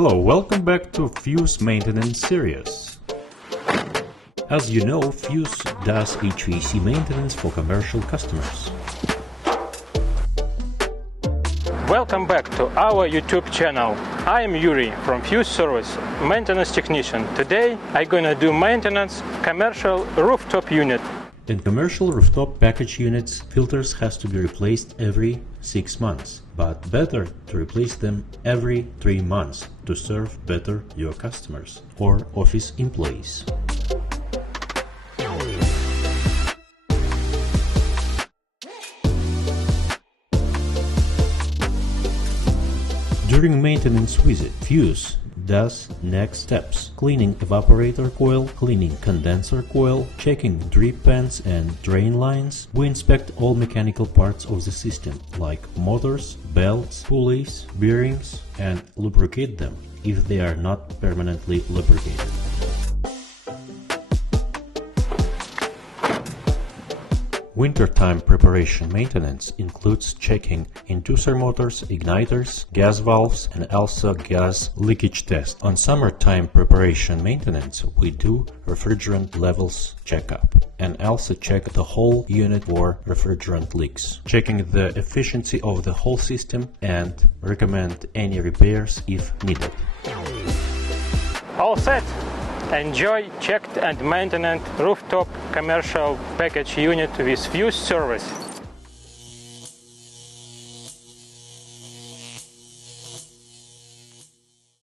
Hello, welcome back to Fuse Maintenance Series. As you know, Fuse does HVAC maintenance for commercial customers. Welcome back to our YouTube channel. I am Yuri from Fuse Service, maintenance technician. Today I'm gonna do maintenance commercial rooftop unit. In commercial rooftop package units, filters has to be replaced every 6 months, but better to replace them every 3 months to serve better your customers or office employees. During maintenance visit, Fuse does next steps: cleaning evaporator coil, cleaning condenser coil, checking drip pans and drain lines. We inspect all mechanical parts of the system, like motors, belts, pulleys, bearings, and lubricate them if they are not permanently lubricated. Wintertime preparation maintenance includes checking inducer motors, igniters, gas valves, and also gas leakage test. On summertime preparation maintenance, we do refrigerant levels checkup and also check the whole unit for refrigerant leaks, checking the efficiency of the whole system and recommend any repairs if needed. All set! Enjoy checked and maintained rooftop commercial package unit with Fuse Service.